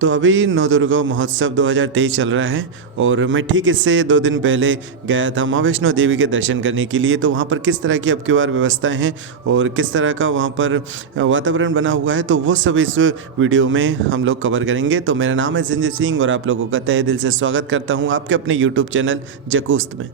तो अभी नवदुर्गा महोत्सव 2023 चल रहा है और मैं ठीक इससे 2 दिन पहले गया था माँ वैष्णो देवी के दर्शन करने के लिए। तो वहाँ पर किस तरह की अब की बार व्यवस्थाएं हैं और किस तरह का वहाँ पर वातावरण बना हुआ है, तो वो सब इस वीडियो में हम लोग कवर करेंगे। तो मेरा नाम है संजय सिंह और आप लोगों का तहे दिल से स्वागत करता हूँ आपके अपने यूट्यूब चैनल जकूस्त में।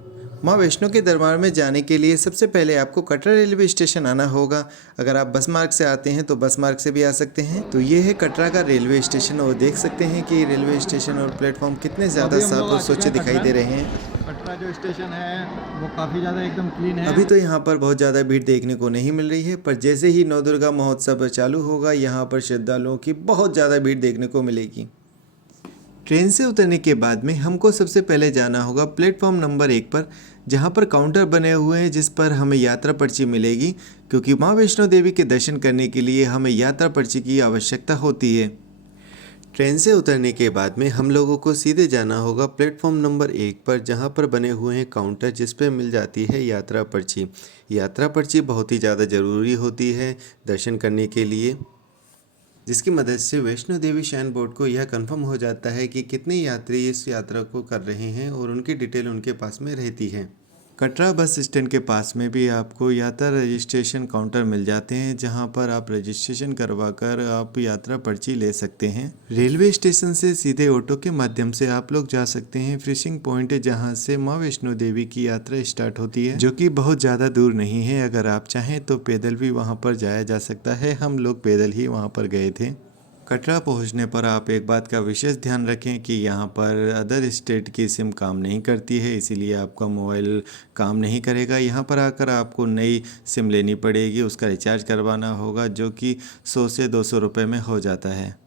माँ वैष्णो के दरबार में जाने के लिए सबसे पहले आपको कटरा रेलवे स्टेशन आना होगा। अगर आप बस मार्ग से आते हैं तो बस मार्ग से भी आ सकते हैं। तो ये है कटरा का रेलवे स्टेशन और देख सकते हैं कि रेलवे स्टेशन और प्लेटफॉर्म कितने ज़्यादा साफ और स्वच्छ दिखाई दे रहे हैं। कटरा जो स्टेशन है वो काफ़ी ज़्यादा एकदम क्लीन है। अभी तो यहाँ पर बहुत ज़्यादा भीड़ देखने को नहीं मिल रही है, पर जैसे ही नवदुर्गा महोत्सव चालू होगा यहाँ पर श्रद्धालुओं की बहुत ज़्यादा भीड़ देखने को मिलेगी। ट्रेन से उतरने के बाद में हमको सबसे पहले जाना होगा प्लेटफॉर्म नंबर 1 पर, जहाँ पर काउंटर बने हुए हैं जिस पर हमें यात्रा पर्ची मिलेगी, क्योंकि माँ वैष्णो देवी के दर्शन करने के लिए हमें यात्रा पर्ची की आवश्यकता होती है। ट्रेन से उतरने के बाद में हम लोगों को सीधे जाना होगा प्लेटफॉर्म नंबर 1 पर, जहाँ पर बने हुए हैं काउंटर जिस पर मिल जाती है यात्रा पर्ची। यात्रा पर्ची बहुत ही ज़्यादा ज़रूरी होती है दर्शन करने के लिए, जिसकी मदद से वैष्णो देवी श्राइन बोर्ड को यह कंफर्म हो जाता है कि कितने यात्री इस यात्रा को कर रहे हैं और उनकी डिटेल उनके पास में रहती है। कटरा बस स्टैंड के पास में भी आपको यात्रा रजिस्ट्रेशन काउंटर मिल जाते हैं, जहां पर आप रजिस्ट्रेशन करवाकर आप यात्रा पर्ची ले सकते हैं। रेलवे स्टेशन से सीधे ऑटो के माध्यम से आप लोग जा सकते हैं फिशिंग पॉइंट, जहां से माँ वैष्णो देवी की यात्रा स्टार्ट होती है, जो कि बहुत ज़्यादा दूर नहीं है। अगर आप चाहें तो पैदल भी वहां पर जाया जा सकता है। हम लोग पैदल ही वहां पर गए थे। कटरा पहुंचने पर आप एक बात का विशेष ध्यान रखें कि यहाँ पर अदर स्टेट की सिम काम नहीं करती है, इसीलिए आपका मोबाइल काम नहीं करेगा। यहाँ पर आकर आपको नई सिम लेनी पड़ेगी, उसका रिचार्ज करवाना होगा, जो कि 100 से 200 रुपये में हो जाता है।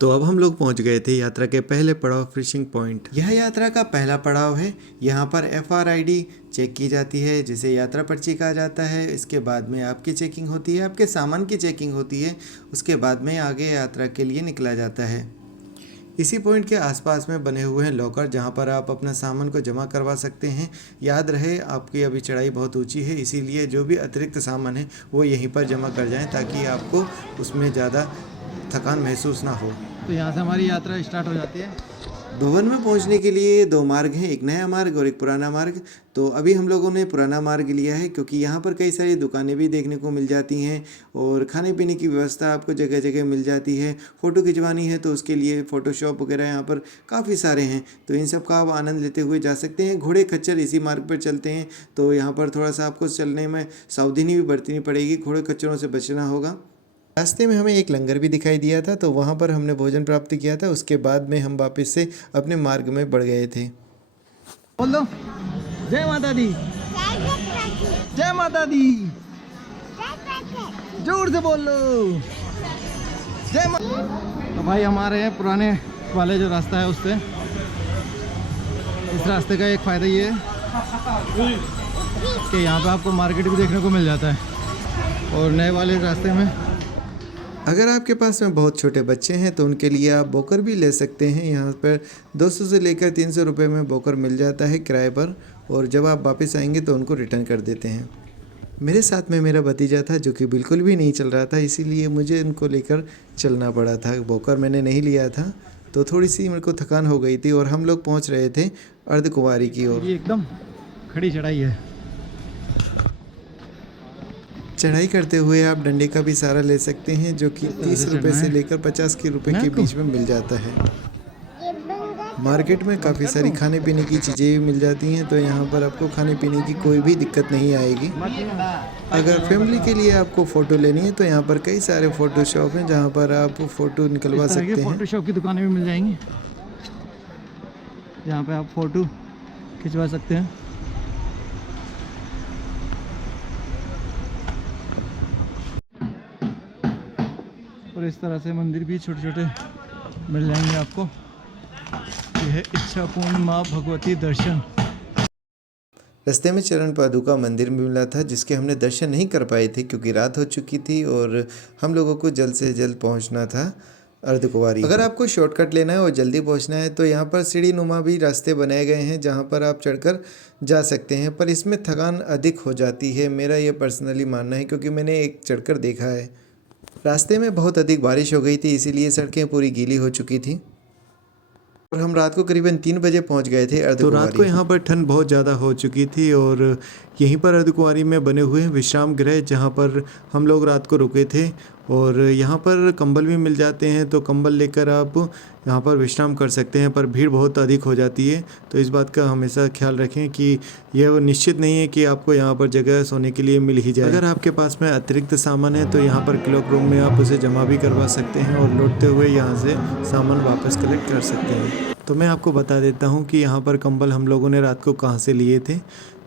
तो अब हम लोग पहुंच गए थे यात्रा के पहले पड़ाव फिशिंग पॉइंट। यह यात्रा का पहला पड़ाव है। यहाँ पर FRID चेक की जाती है, जिसे यात्रा पर्ची कहा जाता है। इसके बाद में आपकी चेकिंग होती है, आपके सामान की चेकिंग होती है। उसके बाद में आगे यात्रा के लिए निकला जाता है। इसी पॉइंट के आसपास में बने हुए हैं लॉकर, जहाँ पर आप अपना सामान को जमा करवा सकते हैं। याद रहे आपकी अभी चढ़ाई बहुत ऊंची है, इसीलिए जो भी अतिरिक्त सामान है वो यहीं पर जमा कर जाएं, ताकि आपको उसमें ज़्यादा थकान महसूस ना हो। तो यहाँ से हमारी यात्रा स्टार्ट हो जाती है। भवन में पहुंचने के लिए 2 मार्ग हैं, एक नया मार्ग और एक पुराना मार्ग। तो अभी हम लोगों ने पुराना मार्ग लिया है, क्योंकि यहाँ पर कई सारी दुकानें भी देखने को मिल जाती हैं और खाने पीने की व्यवस्था आपको जगह जगह मिल जाती है। फ़ोटो खिंचवानी है तो उसके लिए फ़ोटोशॉप वगैरह यहाँ पर काफ़ी सारे हैं, तो इन सब का आप आनंद लेते हुए जा सकते हैं। घोड़े खच्चर इसी मार्ग पर चलते हैं, तो यहाँ पर थोड़ा सा आपको चलने में सावधानी भी बरतनी पड़ेगी, घोड़े खच्चरों से बचना होगा। रास्ते में हमें एक लंगर भी दिखाई दिया था, तो वहाँ पर हमने भोजन प्राप्त किया था। उसके बाद में हम वापस से अपने मार्ग में बढ़ गए थे। बोल दो जय माता दी, जय माता दी, जोर से बोल लो जय माता। तो भाई हमारे पुराने वाले जो रास्ता है उससे इस रास्ते का एक फ़ायदा ये है कि यहाँ पे आपको मार्केट भी देखने को मिल जाता है। और नए वाले रास्ते में अगर आपके पास में बहुत छोटे बच्चे हैं तो उनके लिए आप बोकर भी ले सकते हैं। यहाँ पर 200 से लेकर 300 रुपये में बोकर मिल जाता है किराए पर, और जब आप वापस आएंगे तो उनको रिटर्न कर देते हैं। मेरे साथ में मेरा भतीजा था जो कि बिल्कुल भी नहीं चल रहा था, इसीलिए मुझे उनको लेकर चलना पड़ा था। बोकर मैंने नहीं लिया था, तो थोड़ी सी मेरे को थकान हो गई थी और हम लोग पहुँच रहे थे अर्धकुंवारी की ओर। ये एकदम खड़ी चढ़ाई है। चढ़ाई करते हुए आप डंडे का भी सहारा ले सकते हैं, जो कि 30 रुपये से लेकर 50 रुपये के बीच में मिल जाता है। मार्केट में काफ़ी सारी खाने पीने की चीज़ें भी मिल जाती हैं, तो यहाँ पर आपको खाने पीने की कोई भी दिक्कत नहीं आएगी। अगर फैमिली के लिए आपको फ़ोटो लेनी है तो यहाँ पर कई सारे फ़ोटो शॉप हैं, जहाँ पर आप फ़ोटो निकलवा सकते हैं। फ़ोटो शॉप की दुकानें भी मिल जाएंगी, यहाँ पे आप फ़ोटो खिंचवा सकते हैं। और इस तरह से मंदिर भी छोटे छोटे मिल जाएंगे आपको। यह है इच्छापूर्ण माँ भगवती दर्शन। रास्ते में चरण पादुका मंदिर मिला था, जिसके हमने दर्शन नहीं कर पाए थे क्योंकि रात हो चुकी थी और हम लोगों को जल्द से जल्द पहुंचना था अर्धकुंवारी। अगर आपको शॉर्टकट लेना है और जल्दी पहुंचना है तो यहाँ पर सीढ़ी नुमा भी रास्ते बनाए गए हैं, जहाँ पर आप चढ़कर जा सकते हैं, पर इसमें थकान अधिक हो जाती है। मेरा ये पर्सनली मानना है, क्योंकि मैंने एक चढ़कर देखा है। रास्ते में बहुत अधिक बारिश हो गई थी, इसीलिए सड़कें पूरी गीली हो चुकी थी और हम रात को करीबन 3 बजे पहुंच गए थे अर्धकुंवारी। तो रात को यहाँ पर ठंड बहुत ज़्यादा हो चुकी थी और यहीं पर अर्धकुंवारी में बने हुए विश्राम गृह जहाँ पर हम लोग रात को रुके थे और यहाँ पर कंबल भी मिल जाते हैं, तो कंबल लेकर आप यहाँ पर विश्राम कर सकते हैं। पर भीड़ बहुत अधिक हो जाती है, तो इस बात का हमेशा ख्याल रखें कि यह निश्चित नहीं है कि आपको यहाँ पर जगह सोने के लिए मिल ही जाए। अगर आपके पास में अतिरिक्त सामान है तो यहाँ पर क्लॉक रूम में आप उसे जमा भी करवा सकते हैं और लौटते हुए यहाँ से सामान वापस कलेक्ट कर सकते हैं। तो मैं आपको बता देता हूँ कि यहाँ पर कंबल हम लोगों ने रात को कहाँ से लिए थे।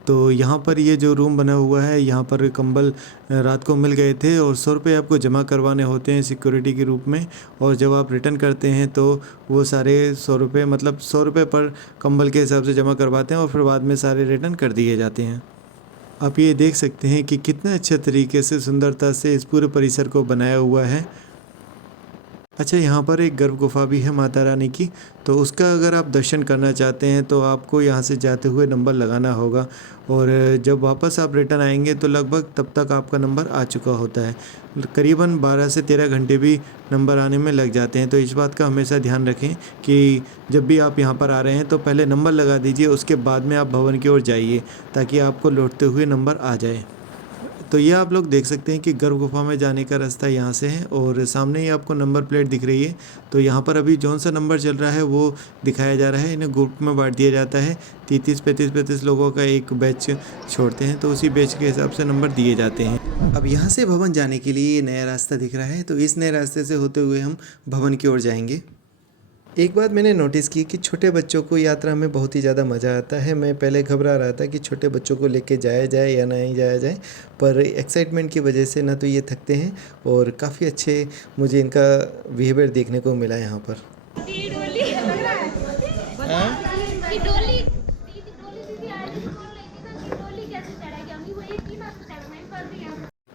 तो यहाँ पर ये जो रूम बना हुआ है, यहाँ पर कंबल रात को मिल गए थे और 100 रुपये आपको जमा करवाने होते हैं सिक्योरिटी के रूप में, और जब आप रिटर्न करते हैं तो वो सारे 100 रुपये मतलब 100 रुपये पर कंबल के हिसाब से जमा करवाते हैं और फिर बाद में सारे रिटर्न कर दिए जाते हैं। आप ये देख सकते हैं कि कितना अच्छे तरीके से सुंदरता से इस पूरे परिसर को बनाया हुआ है। अच्छा, यहाँ पर एक गर्भ गुफा भी है माता रानी की, तो उसका अगर आप दर्शन करना चाहते हैं तो आपको यहाँ से जाते हुए नंबर लगाना होगा और जब वापस आप रिटर्न आएंगे तो लगभग तब तक आपका नंबर आ चुका होता है। करीबन 12 से 13 घंटे भी नंबर आने में लग जाते हैं, तो इस बात का हमेशा ध्यान रखें कि जब भी आप यहाँ पर आ रहे हैं तो पहले नंबर लगा दीजिए, उसके बाद में आप भवन की ओर जाइए ताकि आपको लौटते हुए नंबर आ जाए। तो ये आप लोग देख सकते हैं कि गर्भ गुफा में जाने का रास्ता यहाँ से है और सामने ही आपको नंबर प्लेट दिख रही है। तो यहाँ पर अभी जौन सा नंबर चल रहा है वो दिखाया जा रहा है। इन्हें ग्रुप में बांट दिया जाता है, 33-35 लोगों का एक बैच छोड़ते हैं, तो उसी बैच के हिसाब से नंबर दिए जाते हैं। अब यहाँ से भवन जाने के लिए नया रास्ता दिख रहा है, तो इस नए रास्ते से होते हुए हम भवन की ओर जाएंगे। एक बात मैंने नोटिस की कि छोटे बच्चों को यात्रा में बहुत ही ज़्यादा मज़ा आता है। मैं पहले घबरा रहा था कि छोटे बच्चों को लेके जाया जाए या नहीं जाया जाए, पर एक्साइटमेंट की वजह से ना तो ये थकते हैं और काफ़ी अच्छे मुझे इनका बिहेवियर देखने को मिला यहाँ पर।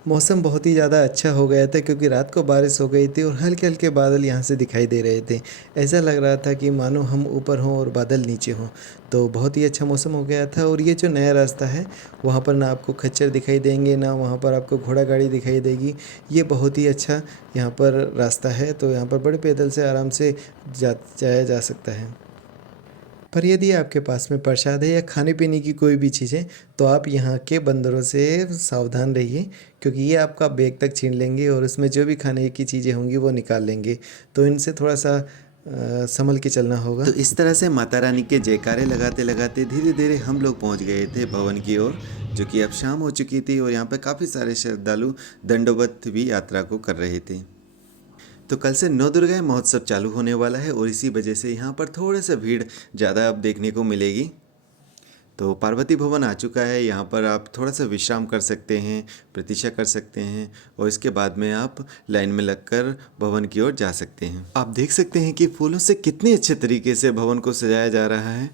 मौसम बहुत ही ज़्यादा अच्छा हो गया था क्योंकि रात को बारिश हो गई थी और हल्के हल्के बादल यहाँ से दिखाई दे रहे थे। ऐसा लग रहा था कि मानो हम ऊपर हों और बादल नीचे हों। तो बहुत ही अच्छा मौसम हो गया था और ये जो नया रास्ता है वहाँ पर ना आपको खच्चर दिखाई देंगे, ना वहाँ पर आपको घोड़ा गाड़ी दिखाई देगी। ये बहुत ही अच्छा यहाँ पर रास्ता है, तो यहाँ पर बड़े पैदल से आराम से जाया जा सकता है। पर यदि आपके पास में प्रसाद है या खाने पीने की कोई भी चीज़ है तो आप यहाँ के बंदरों से सावधान रहिए, क्योंकि ये आपका बैग तक छीन लेंगे और उसमें जो भी खाने की चीज़ें होंगी वो निकाल लेंगे। तो इनसे थोड़ा सा संभल के चलना होगा। तो इस तरह से माता रानी के जयकारे लगाते लगाते धीरे धीरे हम लोग पहुँच गए थे भवन की ओर, जो कि अब शाम हो चुकी थी और यहाँ पर काफ़ी सारे श्रद्धालु दंडोवत भी यात्रा को कर रहे थे। तो कल से नवदुर्गा महोत्सव चालू होने वाला है और इसी वजह से यहाँ पर थोड़ा सा भीड़ ज़्यादा अब देखने को मिलेगी। तो पार्वती भवन आ चुका है, यहाँ पर आप थोड़ा सा विश्राम कर सकते हैं, प्रतीक्षा कर सकते हैं और इसके बाद में आप लाइन में लगकर भवन की ओर जा सकते हैं। आप देख सकते हैं कि फूलों से कितने अच्छे तरीके से भवन को सजाया जा रहा है।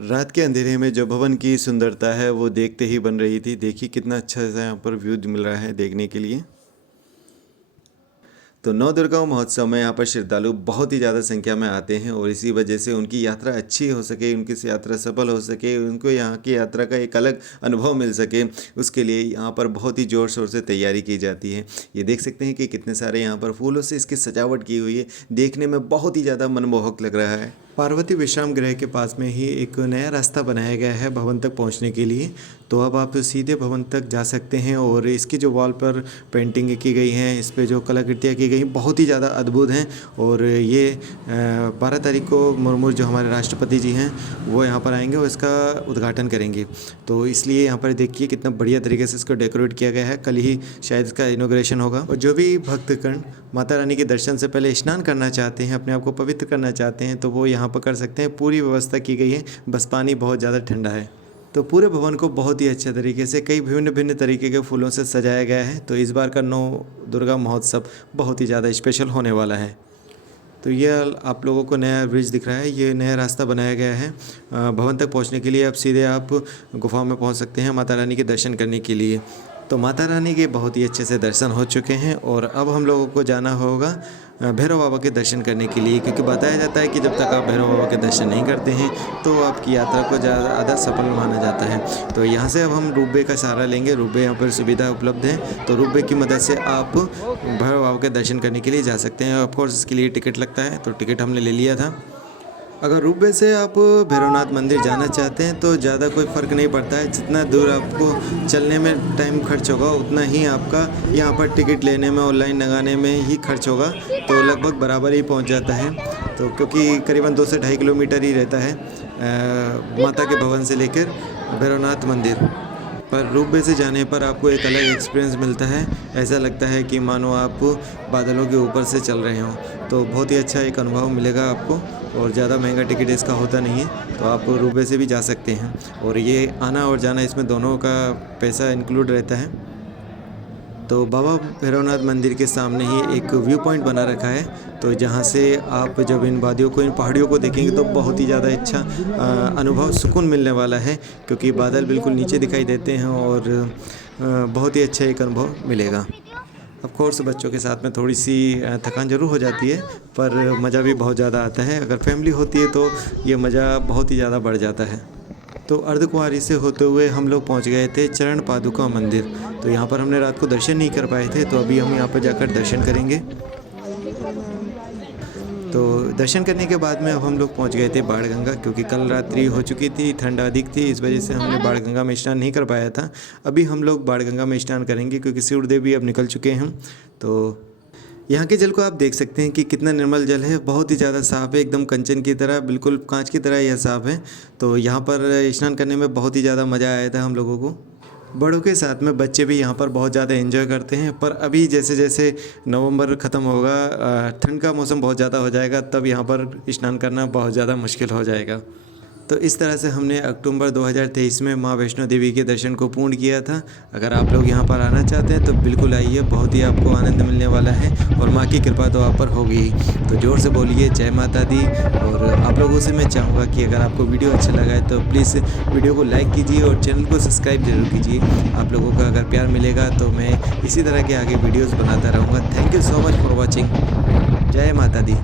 रात के अंधेरे में जो भवन की सुंदरता है वो देखते ही बन रही थी। देखिए कितना अच्छा सा यहाँ पर व्यू मिल रहा है देखने के लिए। तो नवदुर्गा महोत्सव में यहाँ पर श्रद्धालु बहुत ही ज़्यादा संख्या में आते हैं और इसी वजह से उनकी यात्रा अच्छी हो सके, उनकी यात्रा सफल हो सके, उनको यहाँ की यात्रा का एक अलग अनुभव मिल सके, उसके लिए यहाँ पर बहुत ही ज़ोर शोर से तैयारी की जाती है। ये देख सकते हैं कि कितने सारे यहाँ पर फूलों से इसकी सजावट की हुई है, देखने में बहुत ही ज़्यादा मनमोहक लग रहा है। पार्वती विश्राम गृह के पास में ही एक नया रास्ता बनाया गया है भवन तक पहुंचने के लिए, तो अब आप सीधे भवन तक जा सकते हैं और इसकी जो वॉल पर पेंटिंग की गई हैं, इस पे जो कलाकृतियाँ की गई बहुत ही ज़्यादा अद्भुत हैं। और ये 12 तारीख को मुर्मू जो हमारे राष्ट्रपति जी हैं वो यहाँ पर आएंगे और इसका उद्घाटन करेंगे, तो इसलिए यहाँ पर देखिए कितना बढ़िया तरीके से इसको डेकोरेट किया गया है। कल ही शायद इसका इनॉग्रेशन होगा और जो भी भक्तगण माता रानी के दर्शन से पहले स्नान करना चाहते हैं, अपने आप को पवित्र करना चाहते हैं, तो वो यहाँ पर कर सकते हैं। पूरी व्यवस्था की गई है, बस पानी बहुत ज़्यादा ठंडा है। तो पूरे भवन को बहुत ही अच्छे तरीके से कई भिन्न तरीके के फूलों से सजाया गया है। तो इस बार का नवदुर्गा महोत्सव बहुत ही ज़्यादा स्पेशल होने वाला है। तो ये आप लोगों को नया ब्रिज दिख रहा है, ये नया रास्ता बनाया गया है भवन तक पहुंचने के लिए। अब सीधे आप गुफा में पहुंच सकते हैं माता रानी के दर्शन करने के लिए। तो माता रानी के बहुत ही अच्छे से दर्शन हो चुके हैं और अब हम लोगों को जाना होगा भैरव बाबा के दर्शन करने के लिए, क्योंकि बताया जाता है कि जब तक आप भैरव बाबा के दर्शन नहीं करते हैं तो आपकी यात्रा को ज़्यादा सफल माना जाता है। तो यहाँ से अब हम रोपवे का सहारा लेंगे। रोपवे यहाँ पर सुविधा उपलब्ध है, तो रोपवे की मदद से आप भैरव बाबा के दर्शन करने के लिए जा सकते हैं। ऑफकोर्स इसके लिए टिकट लगता है, तो टिकट हमने ले लिया था। अगर रोपवे से आप भैरवनाथ मंदिर जाना चाहते हैं तो ज़्यादा कोई फ़र्क नहीं पड़ता है। जितना दूर आपको चलने में टाइम खर्च होगा उतना ही आपका यहाँ पर टिकट लेने में, ऑनलाइन लगाने में ही खर्च होगा, तो लगभग बराबर ही पहुँच जाता है। तो क्योंकि करीबन 2 से 2.5 किलोमीटर ही रहता है माता के भवन से लेकर भैरवनाथ मंदिर। पर रोपवे से जाने पर आपको एक अलग एक्सपीरियंस मिलता है। ऐसा लगता है कि मानो आप बादलों के ऊपर से चल रहे हों। तो बहुत ही अच्छा एक अनुभव मिलेगा आपको, और ज़्यादा महंगा टिकट इसका होता नहीं है, तो आप रोपवे से भी जा सकते हैं। और ये आना और जाना इसमें दोनों का पैसा इंक्लूड रहता है। तो बाबा भैरवनाथ मंदिर के सामने ही एक व्यू पॉइंट बना रखा है, तो जहाँ से आप जब इन वादियों को, इन पहाड़ियों को देखेंगे तो बहुत ही ज़्यादा अच्छा अनुभव, सुकून मिलने वाला है, क्योंकि बादल बिल्कुल नीचे दिखाई देते हैं और बहुत ही अच्छा एक अनुभव मिलेगा। ऑफ कोर्स बच्चों के साथ में थोड़ी सी थकान ज़रूर हो जाती है, पर मज़ा भी बहुत ज़्यादा आता है। अगर फैमिली होती है तो ये मज़ा बहुत ही ज़्यादा बढ़ जाता है। तो अर्धकुंवारी से होते हुए हम लोग पहुंच गए थे चरण पादुका मंदिर। तो यहाँ पर हमने रात को दर्शन नहीं कर पाए थे, तो अभी हम यहाँ पर जाकर दर्शन करेंगे। तो दर्शन करने के बाद में अब हम लोग पहुँच गए थे बाणगंगा, क्योंकि कल रात्रि हो चुकी थी, ठंड अधिक थी, इस वजह से हमने बाणगंगा में स्नान नहीं कर पाया था। अभी हम लोग बाणगंगा में स्नान करेंगे, क्योंकि सूर्यदेव भी अब निकल चुके हैं। तो यहाँ के जल को आप देख सकते हैं कि कितना निर्मल जल है, बहुत ही ज़्यादा साफ़ है, एकदम कंचन की तरह, बिल्कुल कांच की तरह यह साफ़ है। तो यहाँ पर स्नान करने में बहुत ही ज़्यादा मज़ा आया था हम लोगों को। बड़ों के साथ में बच्चे भी यहाँ पर बहुत ज़्यादा एंजॉय करते हैं। पर अभी जैसे जैसे नवंबर ख़त्म होगा, ठंड का मौसम बहुत ज़्यादा हो जाएगा, तब यहाँ पर स्नान करना बहुत ज़्यादा मुश्किल हो जाएगा। तो इस तरह से हमने अक्टूबर 2023 में माँ वैष्णो देवी के दर्शन को पूर्ण किया था। अगर आप लोग यहाँ पर आना चाहते हैं तो बिल्कुल आइए, बहुत ही आपको आनंद मिलने वाला है, और माँ की कृपा तो आप पर होगी। तो ज़ोर से बोलिए जय माता दी। और आप लोगों से मैं चाहूँगा कि अगर आपको वीडियो अच्छा लगा है तो प्लीज़ वीडियो को लाइक कीजिए और चैनल को सब्सक्राइब जरूर कीजिए। आप लोगों का अगर प्यार मिलेगा तो मैं इसी तरह के आगे वीडियोज़ बनाता रहूँगा। Thank you so much for watching. जय माता दी।